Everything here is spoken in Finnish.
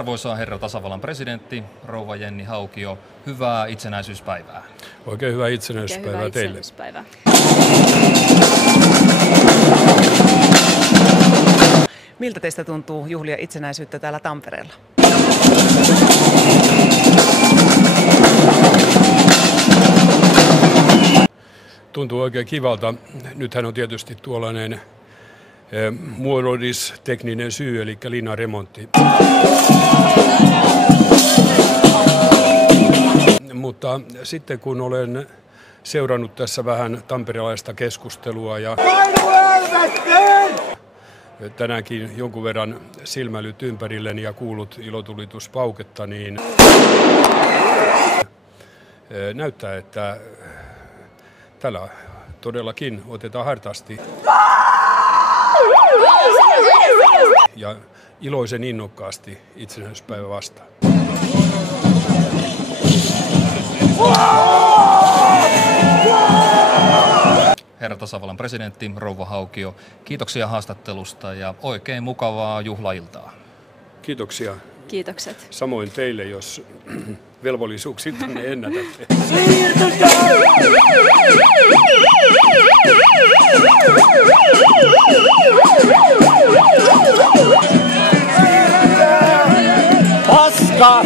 Arvoisa herra tasavallan presidentti, rouva Jenni Haukio, hyvää itsenäisyyspäivää. Oikein hyvää itsenäisyyspäivää teille. Miltä teistä tuntuu juhlia itsenäisyyttä täällä Tampereella? Tuntuu oikein kivalta. Nythän on tietysti tuollainen muodollis-tekninen syy, eli linnaremontti. Mutta sitten kun olen seurannut tässä vähän tamperelaista keskustelua ja tänäänkin jonkun verran silmäillyt ympärilleni ja kuullut ilotulituspauketta, niin näyttää, että täällä todellakin otetaan hartaasti ja iloisen innokkaasti itsenäisyyspäivä vastaan. Herra tasavallan presidentti, rouva Haukio, kiitoksia haastattelusta ja oikein mukavaa juhlailtaa. Kiitoksia. Kiitokset. Samoin teille, jos velvollisuuksiltanne ennätätte. Paska!